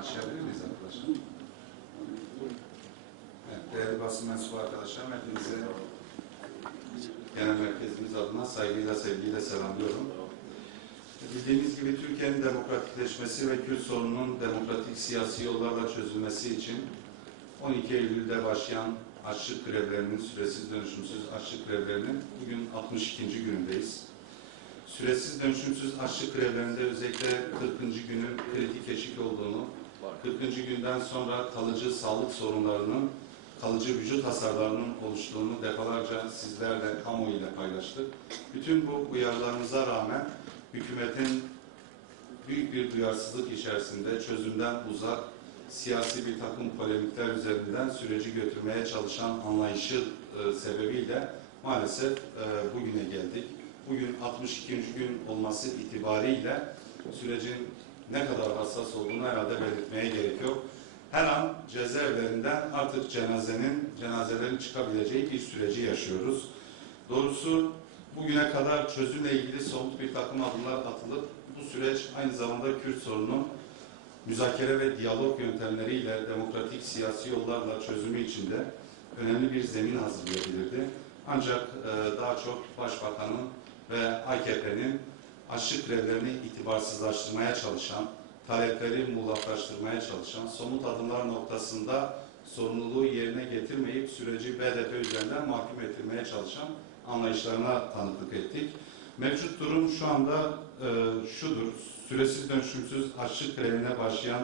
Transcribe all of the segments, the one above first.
Başlayabilir miyiz arkadaşlar? Evet, değerli basın mensubu arkadaşlarım, hepinize genel merkezimiz adına saygıyla, sevgiyle selamlıyorum. Bildiğiniz gibi Türkiye'nin demokratikleşmesi ve Kürt sorununun demokratik siyasi yollarla çözülmesi için 12 Eylül'de başlayan açlık grevlerinin, süresiz dönüşümsüz açlık grevlerinin bugün 62. günündeyiz. Süresiz dönüşümsüz açlık grevlerinde özellikle 40. günün kritik eşik olduğunu, 40. günden sonra kalıcı sağlık sorunlarının, kalıcı vücut hasarlarının oluştuğunu defalarca sizlerle, kamuoyuyla paylaştık. Bütün bu uyarılarımıza rağmen hükümetin büyük bir duyarsızlık içerisinde çözümden uzak, siyasi bir takım polemikler üzerinden süreci götürmeye çalışan anlayışı sebebiyle maalesef bugüne geldik. Bugün 62. gün olması itibariyle sürecin ne kadar hassas olduğunu herhalde belirtmeye gerek yok. Her an cezaevlerinden artık cenazelerin çıkabileceği bir süreci yaşıyoruz. Doğrusu bugüne kadar çözümle ilgili somut bir takım adımlar atılıp bu süreç aynı zamanda Kürt sorununun müzakere ve diyalog yöntemleriyle demokratik siyasi yollarla çözümü için de önemli bir zemin hazırlayabilirdi. Ancak daha çok Başbakan'ın ve AKP'nin açlık grevlerini itibarsızlaştırmaya çalışan, talepleri muğlaklaştırmaya çalışan, somut adımlar noktasında sorumluluğu yerine getirmeyip süreci BDP üzerinden mahkum ettirmeye çalışan anlayışlarına tanıklık ettik. Mevcut durum şu anda şudur: süresiz dönüşümsüz açlık grevine başlayan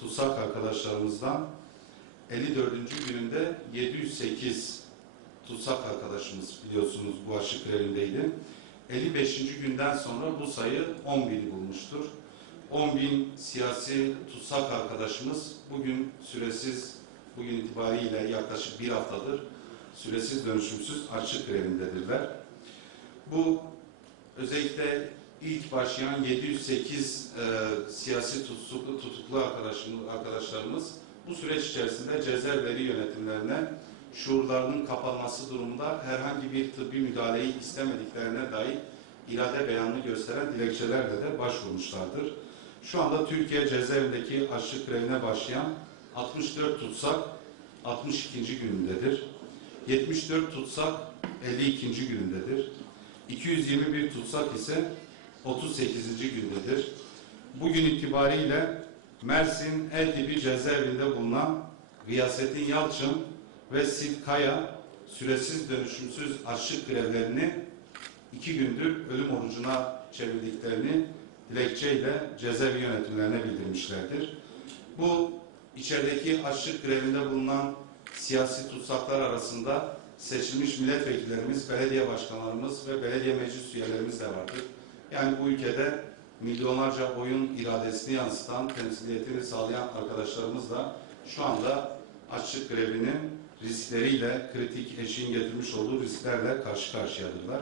TUSAK arkadaşlarımızdan 54. gününde 708 TUSAK arkadaşımız biliyorsunuz bu açlık grevindeydi. 55. günden sonra bu sayı 10.000'i bulmuştur. 10.000 siyasi TUSAK arkadaşımız bugün itibariyle yaklaşık bir haftadır süresiz dönüşümsüz açlık grevindedirler. Bu özellikle ilk başlayan 708 siyasi tutuklu arkadaşlarımız bu süreç içerisinde cezaevleri yönetimlerine şuurlarının kapanması durumunda herhangi bir tıbbi müdahaleyi istemediklerine dair irade beyanını gösteren dilekçelerle de başvurmuşlardır. Şu anda Türkiye cezaevindeki açlık grevine başlayan 64 tutsak 62. günündedir. 74 tutsak 52. günündedir. 221 tutsak ise 38. gündedir. Bugün itibariyle Mersin Eldibi cezaevinde bulunan Gıyasettin Yalçın ve Sil Kaya süresiz dönüşümsüz açlık grevlerini 2 gündür ölüm orucuna çevirdiklerini dilekçeyle cezaevi yönetimlerine bildirmişlerdir. Bu içerideki açlık grevinde bulunan siyasi tutsaklar arasında seçilmiş milletvekillerimiz, belediye başkanlarımız ve belediye meclis üyelerimiz de vardır. Yani bu ülkede milyonlarca oyun iradesini yansıtan, temsiliyetini sağlayan arkadaşlarımız da şu anda açlık grevinin riskleriyle, kritik eşiğin getirmiş olduğu risklerle karşı karşıyadırlar.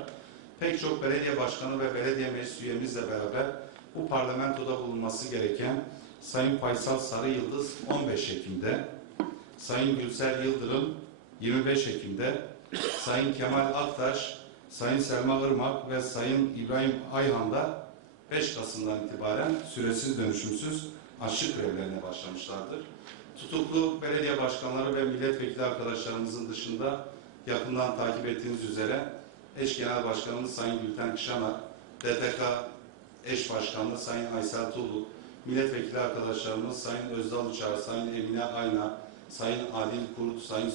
Pek çok belediye başkanı ve belediye meclis üyemizle beraber bu parlamentoda bulunması gereken Sayın Faysal Sarıyıldız 15 Ekim'de, Sayın Gülsel Yıldırım 25 Ekim'de, Sayın Kemal Aktaş, Sayın Selma Irmak ve Sayın İbrahim Ayhan da 5 Kasım'dan itibaren süresiz dönüşümsüz açlık grevlerine başlamışlardır. Tutuklu belediye başkanları ve milletvekili arkadaşlarımızın dışında yakından takip ettiğiniz üzere eş genel başkanımız Sayın Gülten Kışanak, DTK eş başkanı Sayın Aysel Tuğluk, milletvekili arkadaşlarımız Sayın Özdal Uçar, Sayın Emine Ayna, Sayın Adil Kurt, Sayın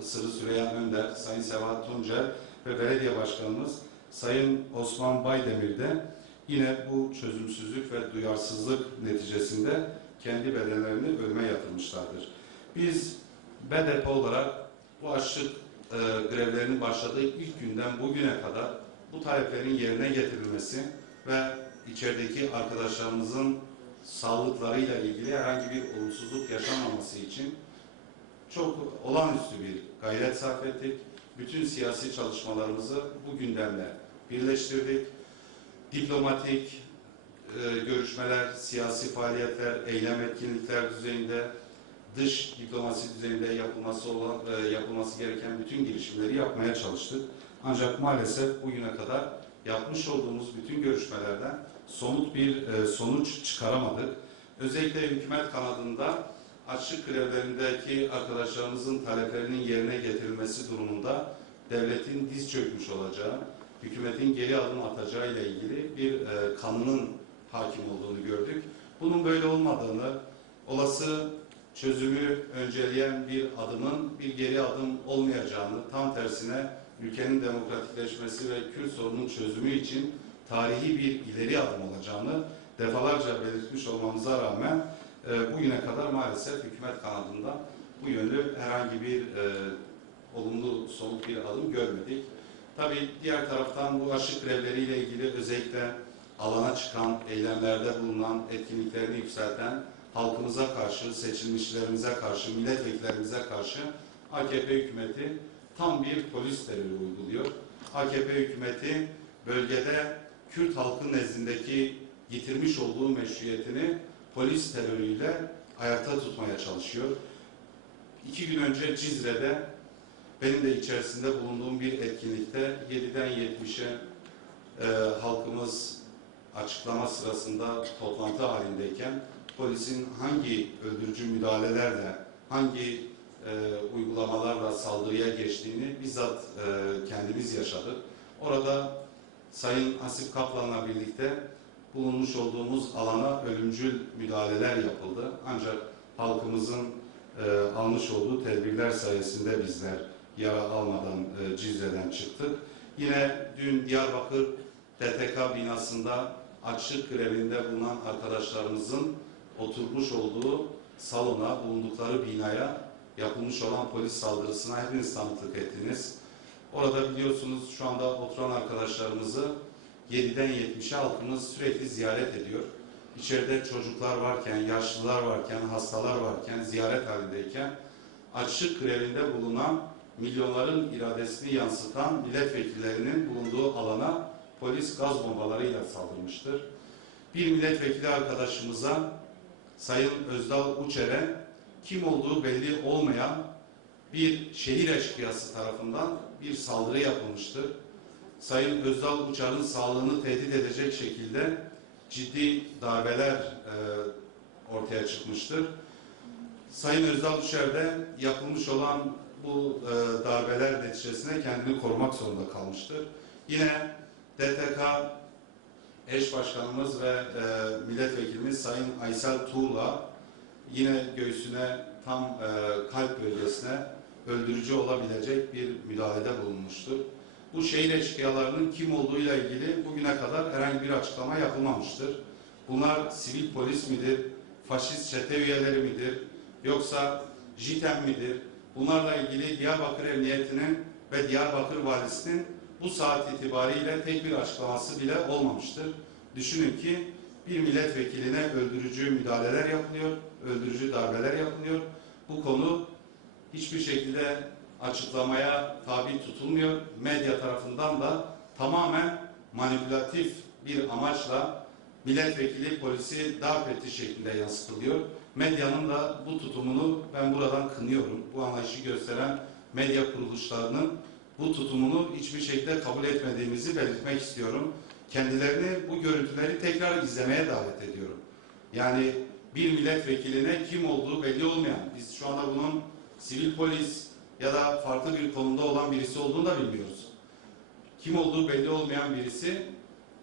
Sırrı Süreyya Önder, Sayın Sevat Tuncer ve belediye başkanımız Sayın Osman Baydemir de yine bu çözümsüzlük ve duyarsızlık neticesinde kendi bedenlerini ölüme yatırmışlardır. Biz BDP olarak bu açlık grevlerinin başladığı ilk günden bugüne kadar bu taleplerin yerine getirilmesi ve içerideki arkadaşlarımızın sağlıklarıyla ilgili herhangi bir olumsuzluk yaşanmaması için çok olağanüstü bir gayret sarf ettik. Bütün siyasi çalışmalarımızı bu gündemle birleştirdik. Diplomatik görüşmeler, siyasi faaliyetler, eylem etkinlikler düzeyinde, dış diplomasi düzeyinde yapılması gereken bütün girişimleri yapmaya çalıştık. Ancak maalesef bugüne kadar yapmış olduğumuz bütün görüşmelerden somut bir sonuç çıkaramadık. özellikle hükümet kanadında açlık grevlerindeki arkadaşlarımızın taleplerinin yerine getirilmesi durumunda devletin diz çökmüş olacağı, hükümetin geri adım atacağı ile ilgili bir kanının hakim olduğunu gördük. Bunun böyle olmadığını, olası çözümü önceleyen bir adımın bir geri adım olmayacağını, tam tersine ülkenin demokratikleşmesi ve Kürt sorunun çözümü için tarihi bir ileri adım olacağını defalarca belirtmiş olmamıza rağmen bugüne kadar maalesef hükümet kanadında bu yönlü herhangi bir olumlu somut bir adım görmedik. Tabii diğer taraftan bu açlık grevleriyle ilgili özellikle alana çıkan, eylemlerde bulunan, etkinliklerini yükselten halkımıza karşı, seçilmişlerimize karşı, milletvekillerimize karşı AKP hükümeti tam bir polis terörü uyguluyor. AKP hükümeti bölgede Kürt halkı nezdindeki yitirmiş olduğu meşruiyetini polis terörüyle ayakta tutmaya çalışıyor. 2 gün önce Cizre'de benim de içerisinde bulunduğum bir etkinlikte 7'den 70'e halkımız açıklama sırasında toplantı halindeyken polisin hangi öldürücü müdahalelerle, hangi uygulamalarla saldırıya geçtiğini bizzat kendimiz yaşadık. Orada Sayın Hasip Kaplan'la birlikte bulunmuş olduğumuz alana ölümcül müdahaleler yapıldı. Ancak halkımızın almış olduğu tedbirler sayesinde bizler yara almadan Cizre'den çıktık. Yine dün Diyarbakır DTK binasında açlık grevinde bulunan arkadaşlarımızın oturmuş olduğu salona, bulundukları binaya yapılmış olan polis saldırısına hepiniz tanıklık ettiniz. Orada biliyorsunuz şu anda oturan arkadaşlarımızı 7'den 70'e halkımız sürekli ziyaret ediyor. İçeride çocuklar varken, yaşlılar varken, hastalar varken, ziyaret halindeyken açlık grevinde bulunan milyonların iradesini yansıtan milletvekillerinin bulunduğu alana polis gaz bombalarıyla saldırmıştır. Bir milletvekili arkadaşımıza Sayın Özdal Uçer'e kim olduğu belli olmayan bir şehir eşkıyası tarafından bir saldırı yapılmıştır. Sayın Özdal Uçar'ın sağlığını tehdit edecek şekilde ciddi darbeler ortaya çıkmıştır. Sayın Özdal Uçar da yapılmış olan bu darbeler neticesinde kendini korumak zorunda kalmıştır. Yine DTK eş başkanımız ve milletvekilimiz Sayın Aysel Tuğla yine göğsüne tam kalp bölgesine öldürücü olabilecek bir müdahalede bulunmuştur. Bu şehir eşkıyalarının kim olduğuyla ilgili bugüne kadar herhangi bir açıklama yapılmamıştır. Bunlar sivil polis midir, faşist çete üyeleri midir, yoksa JITEM midir? Bunlarla ilgili Diyarbakır Emniyeti'nin ve Diyarbakır Valisi'nin bu saat itibariyle tek bir açıklaması bile olmamıştır. Düşünün ki bir milletvekiline öldürücü müdahaleler yapılıyor, öldürücü darbeler yapılıyor. Bu konu hiçbir şekilde açıklamaya tabi tutulmuyor. Medya tarafından da tamamen manipülatif bir amaçla milletvekili polisi darp ettiği şeklinde yansıtılıyor. Medyanın da bu tutumunu ben buradan kınıyorum. Bu anlayışı gösteren medya kuruluşlarının bu tutumunu hiçbir şekilde kabul etmediğimizi belirtmek istiyorum. Kendilerini bu görüntüleri tekrar izlemeye davet ediyorum. Yani bir milletvekiline kim olduğu belli olmayan, biz şu anda bunun sivil polis ya da farklı bir konumda olan birisi olduğunu da bilmiyoruz. Kim olduğu belli olmayan birisi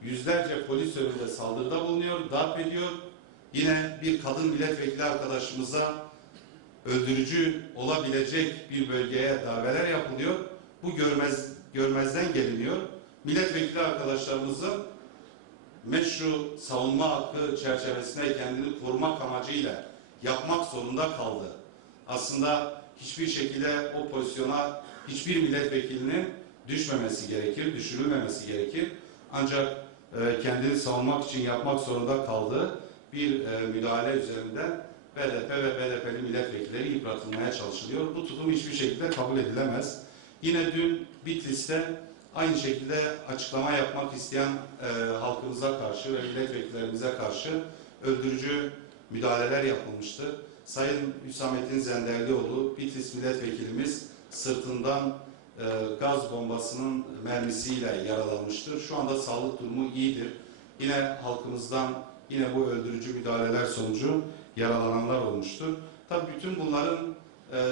yüzlerce polis önünde saldırıda bulunuyor, darp ediyor. Yine bir kadın milletvekili arkadaşımıza öldürücü olabilecek bir bölgeye darbeler yapılıyor. Bu görmezden geliniyor. Milletvekili arkadaşlarımızın meşru savunma hakkı çerçevesinde kendini korumak amacıyla yapmak zorunda kaldı. Aslında hiçbir şekilde o pozisyona hiçbir milletvekilinin düşmemesi gerekir, düşürülmemesi gerekir. Ancak kendini savunmak için yapmak zorunda kaldığı bir müdahale üzerinden BDP ve BDP'li milletvekilleri yıpratılmaya çalışılıyor. Bu tutum hiçbir şekilde kabul edilemez. Yine dün Bitlis'te aynı şekilde açıklama yapmak isteyen halkımıza karşı ve milletvekillerimize karşı öldürücü müdahaleler yapılmıştır. Sayın Hüsamettin Zenderlioğlu, Bitlis milletvekilimiz sırtından gaz bombasının mermisiyle yaralanmıştır. Şu anda sağlık durumu iyidir. Yine halkımızdan yine bu öldürücü müdahaleler sonucu yaralananlar olmuştur. Tabii bütün bunların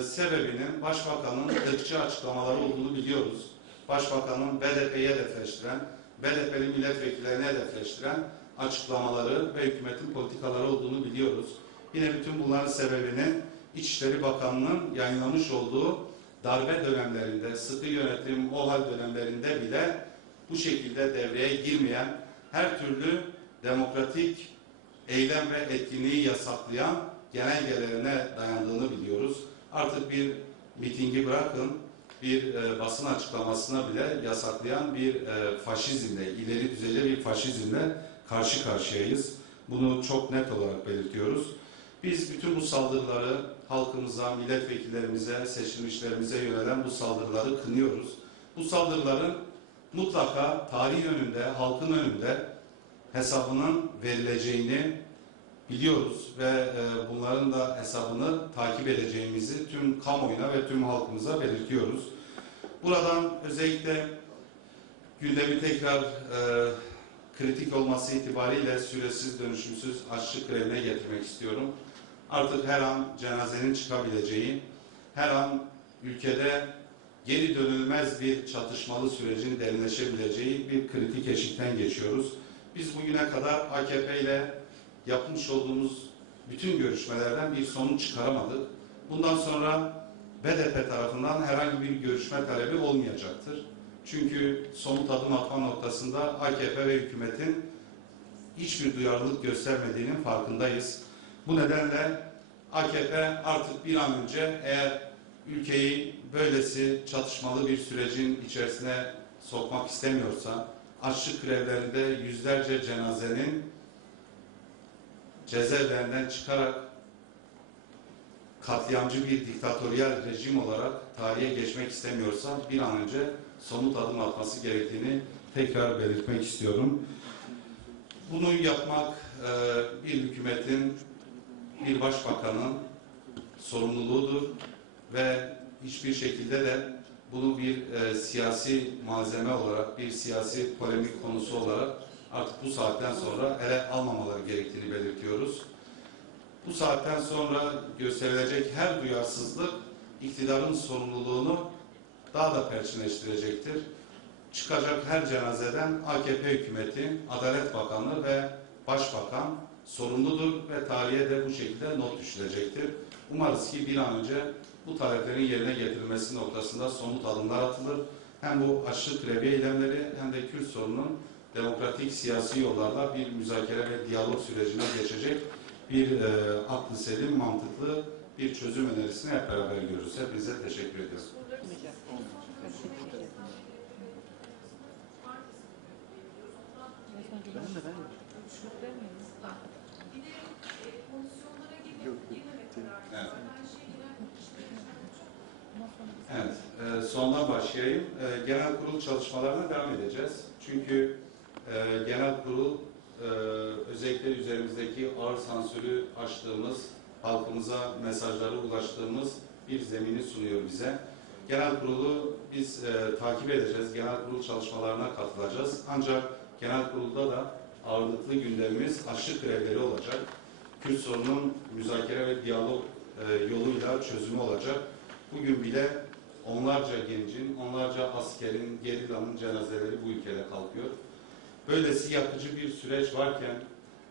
sebebinin Başbakan'ın ırkçı açıklamaları olduğunu biliyoruz. Başbakan'ın BDP'yi hedefleştiren, BDP'li milletvekillerine hedefleştiren açıklamaları ve hükümetin politikaları olduğunu biliyoruz. Yine bütün bunların sebebinin İçişleri Bakanlığı'nın yayınlamış olduğu darbe dönemlerinde, sıkı yönetim, OHAL dönemlerinde bile bu şekilde devreye girmeyen, her türlü demokratik eylem ve etkinliği yasaklayan genelgelerine dayandığını biliyoruz. Artık bir mitingi bırakın, bir basın açıklamasına bile yasaklayan bir faşizmle, ileri düzeyde bir faşizmle karşı karşıyayız. Bunu çok net olarak belirtiyoruz. Biz bütün bu saldırıları halkımıza, milletvekillerimize, seçilmişlerimize yönelen bu saldırıları kınıyoruz. Bu saldırıların mutlaka tarih önünde, halkın önünde hesabının verileceğini biliyoruz ve bunların da hesabını takip edeceğimizi tüm kamuoyuna ve tüm halkımıza belirtiyoruz. Buradan özellikle gündemi tekrar kritik olması itibariyle süresiz dönüşümsüz açlık grevine getirmek istiyorum. Artık her an cenazenin çıkabileceği, her an ülkede geri dönülmez bir çatışmalı sürecin derinleşebileceği bir kritik eşikten geçiyoruz. Biz bugüne kadar AKP ile yapmış olduğumuz bütün görüşmelerden bir sonuç çıkaramadık. Bundan sonra BDP tarafından herhangi bir görüşme talebi olmayacaktır. Çünkü somut adım atma noktasında AKP ve hükümetin hiçbir duyarlılık göstermediğinin farkındayız. Bu nedenle AKP artık bir an önce eğer ülkeyi böylesi çatışmalı bir sürecin içerisine sokmak istemiyorsa, açlık grevlerinde yüzlerce cenazenin cezaevlerinden çıkarak katliamcı bir diktatöryel rejim olarak tarihe geçmek istemiyorsa bir an önce somut adım atması gerektiğini tekrar belirtmek istiyorum. Bunu yapmak bir hükümetin, bir başbakanın sorumluluğudur ve hiçbir şekilde de bunu bir siyasi malzeme olarak, bir siyasi polemik konusu olarak artık bu saatten sonra ele almamaları gerektiğini belirtiyoruz. Bu saatten sonra gösterilecek her duyarsızlık iktidarın sorumluluğunu daha da perçinleştirecektir. Çıkacak her cenazeden AKP hükümeti, Adalet Bakanlığı ve Başbakan sorumludur ve tarihe de bu şekilde not düşülecektir. Umarız ki bir an önce bu taleplerin yerine getirilmesi noktasında somut adımlar atılır. Hem bu açlık grevi eylemleri hem de Kürt sorunun demokratik siyasi yollarla bir müzakere ve diyalog sürecine geçecek bir aklı selim, mantıklı bir çözüm önerisini hep beraber görürüz. Hepinize teşekkür ediyoruz. Evet, sondan başlayayım. Genel kurul çalışmalarına devam edeceğiz. Çünkü genel kurul özellikle üzerimizdeki ağır sansürü aştığımız, halkımıza mesajları ulaştığımız bir zemini sunuyor bize. Genel kurulu biz takip edeceğiz. Genel kurul çalışmalarına katılacağız. Ancak genel kurulda da ağırlıklı gündemimiz açlık grevleri olacak. Kürt sorunun müzakere ve diyalog yoluyla çözümü olacak. Bugün bile onlarca gencin, onlarca askerin, gerillanın cenazeleri bu ülkede kalkıyor. Böylesi yakıcı bir süreç varken,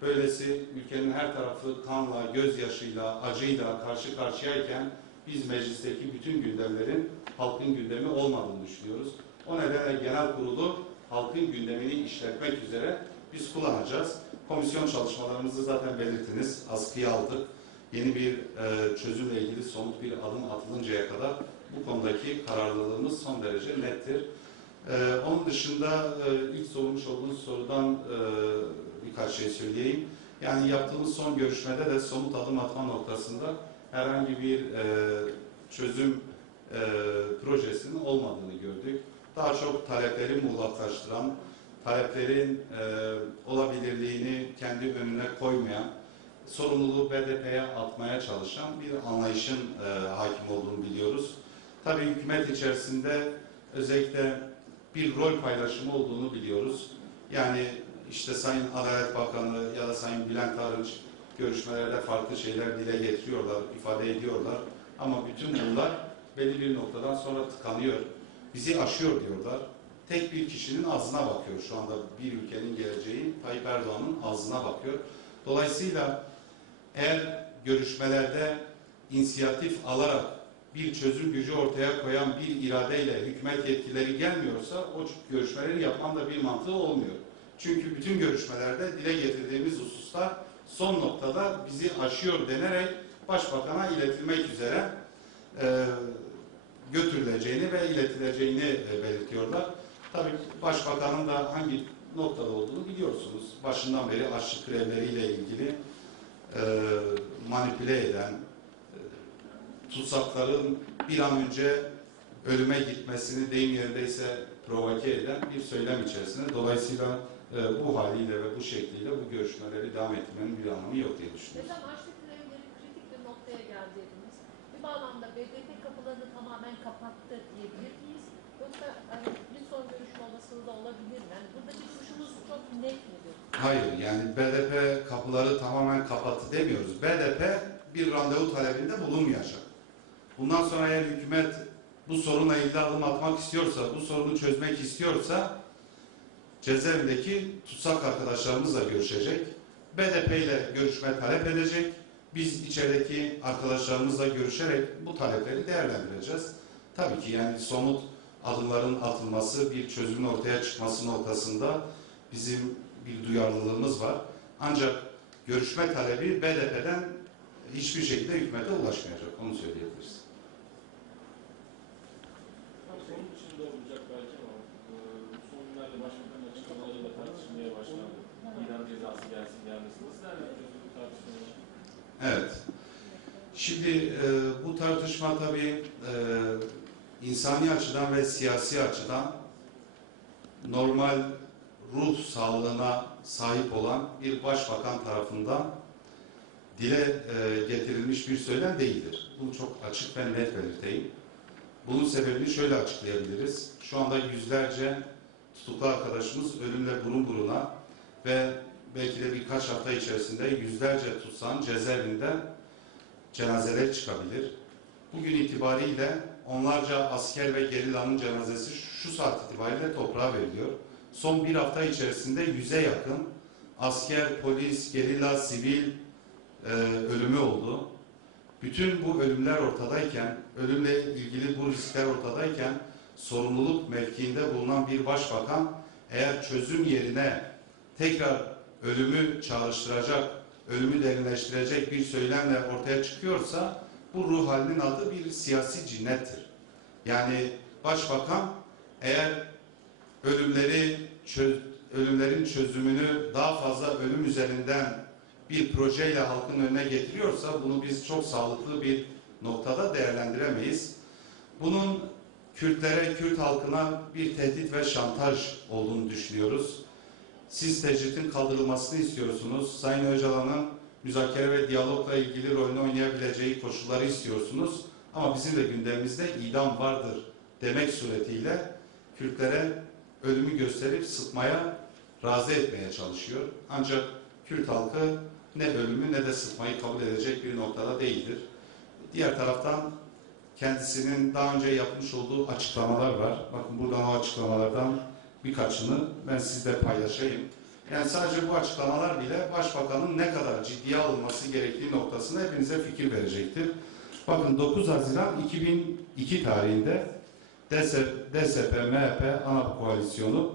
böylesi ülkenin her tarafı kanla, gözyaşıyla, acıyla karşı karşıyayken biz meclisteki bütün gündemlerin halkın gündemi olmadığını düşünüyoruz. O nedenle genel kurulu halkın gündemini işletmek üzere biz kullanacağız. Komisyon çalışmalarımızı zaten belirttiniz, askıya aldık. Yeni bir çözümle ilgili somut bir adım atılıncaya kadar bu konudaki kararlılığımız son derece nettir. Onun dışında ilk sormuş olduğunuz sorudan birkaç şey söyleyeyim. Yani yaptığımız son görüşmede de somut adım atma noktasında herhangi bir çözüm projesinin olmadığını gördük. Daha çok talepleri muğlaklaştıran, taleplerin olabilirliğini kendi önüne koymayan, sorumluluğu BDP'ye atmaya çalışan bir anlayışın hakim olduğunu biliyoruz. Tabii hükümet içerisinde özellikle bir rol paylaşımı olduğunu biliyoruz. Yani işte Sayın Adalet Bakanı ya da Sayın Bülent Arınç görüşmelerde farklı şeyler dile getiriyorlar, ifade ediyorlar. Ama bütün bunlar belli bir noktadan sonra tıkanıyor. Bizi aşıyor diyorlar. Tek bir kişinin ağzına bakıyor şu anda bir ülkenin geleceği, Tayyip Erdoğan'ın ağzına bakıyor. Dolayısıyla eğer görüşmelerde inisiyatif alarak bir çözüm gücü ortaya koyan bir iradeyle hükümet yetkileri gelmiyorsa o görüşmeleri yapmanın da bir mantığı olmuyor. Çünkü bütün görüşmelerde dile getirdiğimiz hususlar son noktada bizi aşıyor denerek Başbakan'a iletilmek üzere götürüleceğini ve iletileceğini belirtiyorlar. Tabii Başbakan'ın da hangi noktada olduğunu biliyorsunuz. Başından beri açlık grevleriyle ilgili manipüle eden, tutsakların bir an önce ölüme gitmesini deyim yerindeyse provoke eden bir söylem içerisinde. Dolayısıyla bu haliyle ve bu şekliyle bu görüşmeleri devam etmenin bir anlamı yok diye düşünüyorum. Hocam açlık grevleri kritik bir noktaya geldi dediniz. Bir bağlamda BDP kapılarını tamamen kapattı diyebilir miyiz? Yoksa hani, bir son görüşme olasılığı da olabilir mi? Yani buradaki duruşumuz çok net midir? Hayır, yani BDP kapıları tamamen kapattı demiyoruz. BDP bir randevu talebinde bulunmayacak. Bundan sonra eğer hükümet bu sorunla ilgili adım atmak istiyorsa, bu sorunu çözmek istiyorsa cezaevindeki tutsak arkadaşlarımızla görüşecek. BDP ile görüşme talep edecek. Biz içerideki arkadaşlarımızla görüşerek bu talepleri değerlendireceğiz. Tabii ki yani somut adımların atılması, bir çözümün ortaya çıkması noktasında bizim bir duyarlılığımız var. Ancak görüşme talebi BDP'den hiçbir şekilde hükümete ulaşmayacak. Onu söyleyebiliriz. Sorun içinde olacak belki ama son günlerde Başbakan'ın açıklamalarıyla tartışmaya başlandı. İdam cezası gelsin gelmesin. Nasıl değerlendiriyorsunuz bu tartışmayı? Evet. Şimdi bu tartışma tabii insani açıdan ve siyasi açıdan normal ruh sağlığına sahip olan bir başbakan tarafından dile getirilmiş bir söylem değildir. Bunu çok açık ve net belirteyim. Bunun sebebini şöyle açıklayabiliriz. Şu anda yüzlerce tutuklu arkadaşımız ölümle burun buruna ve belki de birkaç hafta içerisinde yüzlerce tutsağın cezaevinde cenazeler çıkabilir. Bugün itibariyle onlarca asker ve gerillanın cenazesi şu saat itibariyle toprağa veriliyor. Son bir hafta içerisinde 100'e yakın asker, polis, gerilla, sivil ölümü oldu. Bütün bu ölümler ortadayken, ölümle ilgili bu riskler ortadayken sorumluluk mevkiinde bulunan bir başbakan eğer çözüm yerine tekrar ölümü çağrıştıracak, ölümü derinleştirecek bir söylemle ortaya çıkıyorsa bu ruh halinin adı bir siyasi cinnettir. Yani başbakan eğer ölümlerin çözümünü daha fazla ölüm üzerinden bir projeyle halkın önüne getiriyorsa bunu biz çok sağlıklı bir noktada değerlendiremeyiz. Bunun Kürtlere, Kürt halkına bir tehdit ve şantaj olduğunu düşünüyoruz. Siz tecritin kaldırılmasını istiyorsunuz. Sayın Öcalan'ın müzakere ve diyalogla ilgili rolünü oynayabileceği koşulları istiyorsunuz. Ama bizim de gündemimizde idam vardır demek suretiyle Kürtlere ölümü gösterip sıtmaya razı etmeye çalışıyor. Ancak Kürt halkı ne ölümü ne de sıtmayı kabul edecek bir noktada değildir. Diğer taraftan kendisinin daha önce yapmış olduğu açıklamalar var. Bakın buradan o açıklamalardan birkaçını ben sizle paylaşayım. Yani sadece bu açıklamalar bile Başbakanın ne kadar ciddiye alınması gerektiği noktasında hepinize fikir verecektir. Bakın 9 Haziran 2002 tarihinde DSP, MHP, ANAP koalisyonu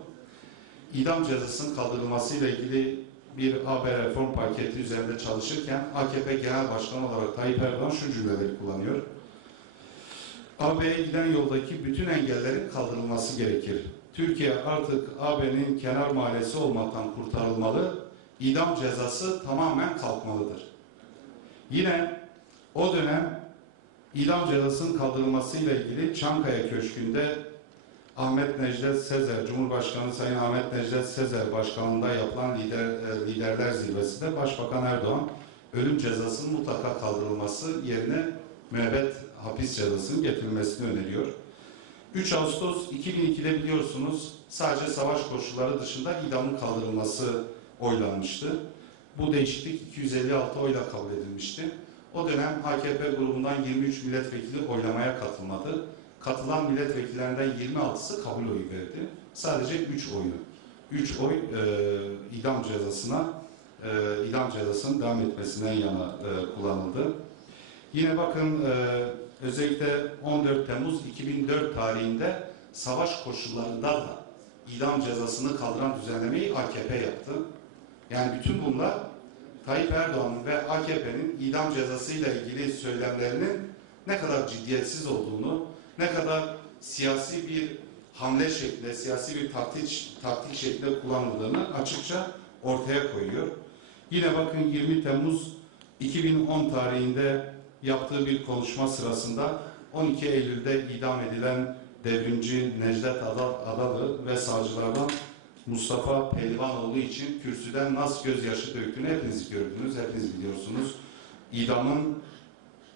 idam cezasının kaldırılmasıyla ilgili bir AB reform paketi üzerinde çalışırken AKP Genel Başkanı olarak Tayyip Erdoğan şu cümleleri kullanıyor. AB'ye giden yoldaki bütün engellerin kaldırılması gerekir. Türkiye artık AB'nin kenar mahallesi olmaktan kurtarılmalı, idam cezası tamamen kalkmalıdır. Yine o dönem idam cezasının kaldırılmasıyla ilgili Çankaya Köşkü'nde Ahmet Necdet Sezer, Cumhurbaşkanı Sayın Ahmet Necdet Sezer Başkanlığında yapılan liderler zirvesinde Başbakan Erdoğan ölüm cezasının mutlaka kaldırılması yerine müebbet hapis cezasının getirilmesini öneriyor. 3 Ağustos 2002'de biliyorsunuz sadece savaş koşulları dışında idamın kaldırılması oylanmıştı. Bu değişiklik 256 oyla kabul edilmişti. O dönem AKP grubundan 23 milletvekili oylamaya katılmadı. Katılan milletvekillerinden 26'sı kabul oyu verdi. Sadece 3 oy idam cezasının devam etmesinden yana kullanıldı. Yine bakın özellikle 14 Temmuz 2004 tarihinde savaş koşullarında da idam cezasını kaldıran düzenlemeyi AKP yaptı. Yani bütün bunlar Tayyip Erdoğan'ın ve AKP'nin idam cezasıyla ilgili söylemlerinin ne kadar ciddiyetsiz olduğunu, ne kadar siyasi bir hamle şeklinde, siyasi bir taktik şeklinde kullanıldığını açıkça ortaya koyuyor. Yine bakın 20 Temmuz 2010 tarihinde yaptığı bir konuşma sırasında 12 Eylül'de idam edilen devrimci Necdet Adalı ve savcılardan Mustafa Pehlivanoğlu için kürsüden nasıl gözyaşı döktüğünü hepiniz gördünüz, hepiniz biliyorsunuz. İdamın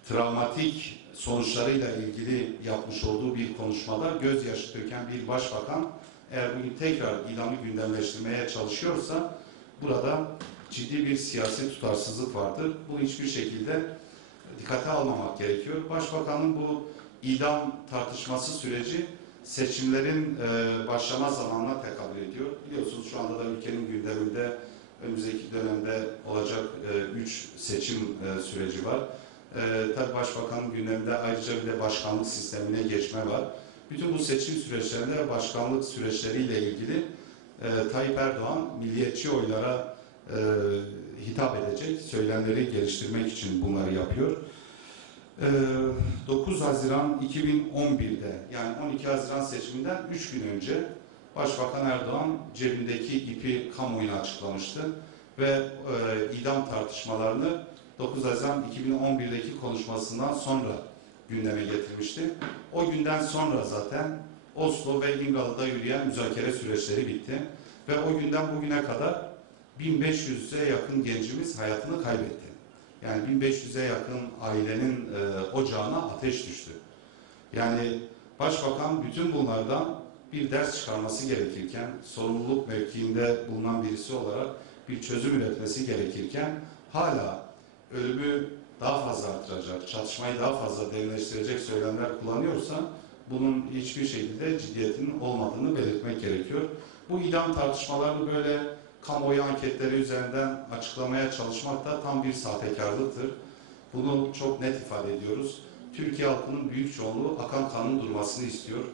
travmatik sonuçlarıyla ilgili yapmış olduğu bir konuşmada gözyaşı döken bir başbakan eğer bugün tekrar idamı gündemleştirmeye çalışıyorsa burada ciddi bir siyasi tutarsızlık vardır. Bunu hiçbir şekilde dikkate almamak gerekiyor. Başbakanın bu idam tartışması süreci seçimlerin başlama zamanına tekabül ediyor. Biliyorsunuz şu anda da ülkenin gündeminde önümüzdeki dönemde olacak 3 seçim süreci var. Tabii Başbakanın gündeminde ayrıca bir de başkanlık sistemine geçme var. Bütün bu seçim süreçlerinde başkanlık süreçleriyle ilgili Tayyip Erdoğan milliyetçi oylara hitap edecek söylemleri geliştirmek için bunları yapıyor. 9 Haziran 2011'de yani 12 Haziran seçiminden 3 gün önce Başbakan Erdoğan cebindeki ipi kamuoyuna açıklamıştı ve idam tartışmalarını 9 Haziran 2011'deki konuşmasından sonra gündeme getirmişti. O günden sonra zaten Oslo ve İmralı'da yürüyen müzakere süreçleri bitti ve o günden bugüne kadar 1500'e yakın gencimiz hayatını kaybetti. Yani 1500'e yakın ailenin ocağına ateş düştü. Yani Başbakan bütün bunlardan bir ders çıkarması gerekirken, sorumluluk mevkiinde bulunan birisi olarak bir çözüm üretmesi gerekirken hala ölümü daha fazla artıracak, çatışmayı daha fazla derinleştirecek söylemler kullanıyorsa bunun hiçbir şekilde ciddiyetinin olmadığını belirtmek gerekiyor. Bu idam tartışmalarını böyle kamuoyu anketleri üzerinden açıklamaya çalışmak da tam bir sahtekarlıktır. Bunu çok net ifade ediyoruz. Türkiye halkının büyük çoğunluğu akan kanın durmasını istiyor.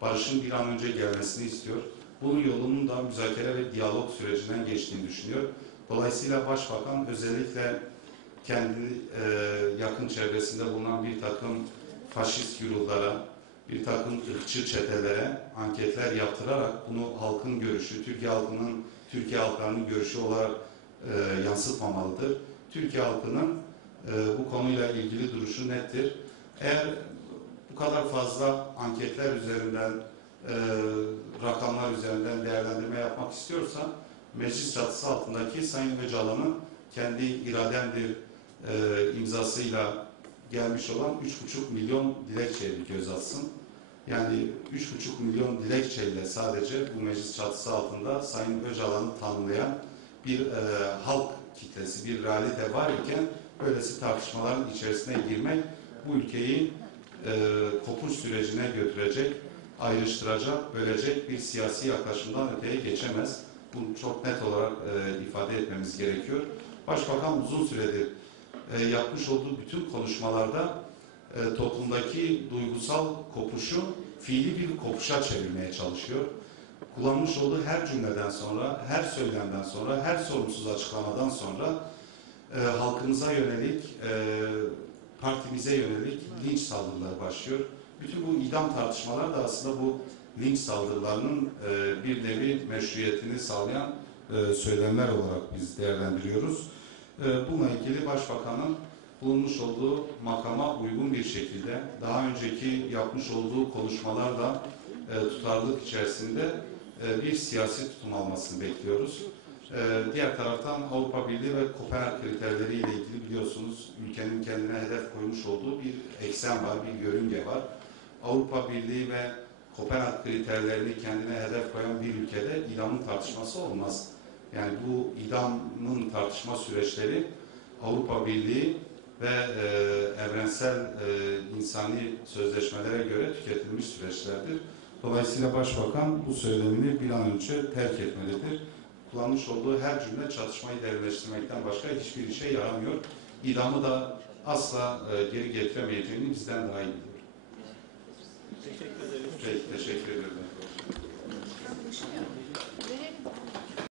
Barışın bir an önce gelmesini istiyor. Bunun yolunun da müzakere ve diyalog sürecinden geçtiğini düşünüyor. Dolayısıyla Başbakan özellikle kendi yakın çevresinde bulunan bir takım faşist yurullara, bir takım ırkçı çetelere anketler yaptırarak bunu halkın görüşü, Türkiye halklarının görüşü olarak yansıtmamalıdır. Türkiye halkının bu konuyla ilgili duruşu nettir. Eğer bu kadar fazla anketler üzerinden, rakamlar üzerinden değerlendirme yapmak istiyorsa, meclis çatısı altındaki Sayın Öcalan'ın kendi irademdir imzasıyla gelmiş olan 3,5 milyon dilekçeye bir göz atsın. Yani 3,5 milyon dilekçeyle sadece bu meclis çatısı altında Sayın Öcalan'ı tanımlayan bir halk kitlesi, bir realite var iken böylesi tartışmaların içerisine girmek bu ülkeyi kopuş sürecine götürecek, ayrıştıracak, bölecek bir siyasi yaklaşımdan öteye geçemez. Bunu çok net olarak ifade etmemiz gerekiyor. Başbakan uzun süredir yapmış olduğu bütün konuşmalarda toplumdaki duygusal kopuşu fiili bir kopuşa çevirmeye çalışıyor. Kullanmış olduğu her cümleden sonra, her söylemden sonra, her sorumsuz açıklamadan sonra halkımıza yönelik, partimize yönelik linç saldırıları başlıyor. Bütün bu idam tartışmalar da aslında bu linç saldırılarının bir nevi meşruiyetini sağlayan söylemler olarak biz değerlendiriyoruz. Bununla ilgili Başbakan'ın bulunmuş olduğu makama uygun bir şekilde daha önceki yapmış olduğu konuşmalarla tutarlılık içerisinde bir siyasi tutum almasını bekliyoruz. Diğer taraftan Avrupa Birliği ve Kopenhag kriterleriyle ilgili biliyorsunuz ülkenin kendine hedef koymuş olduğu bir eksen var, bir yörünge var. Avrupa Birliği ve Kopenhag kriterlerini kendine hedef koyan bir ülkede idamın tartışması olmaz. Yani bu idamın tartışma süreçleri Avrupa Birliği ve evrensel insani sözleşmelere göre tüketilmiş süreçlerdir. Dolayısıyla Başbakan bu söylemini bir an önce terk etmelidir. Kullanmış olduğu her cümle çatışmayı derinleştirmekten başka hiçbir işe yaramıyor. İdamı da asla geri getiremeyeceğini bizden daha iyi bilir.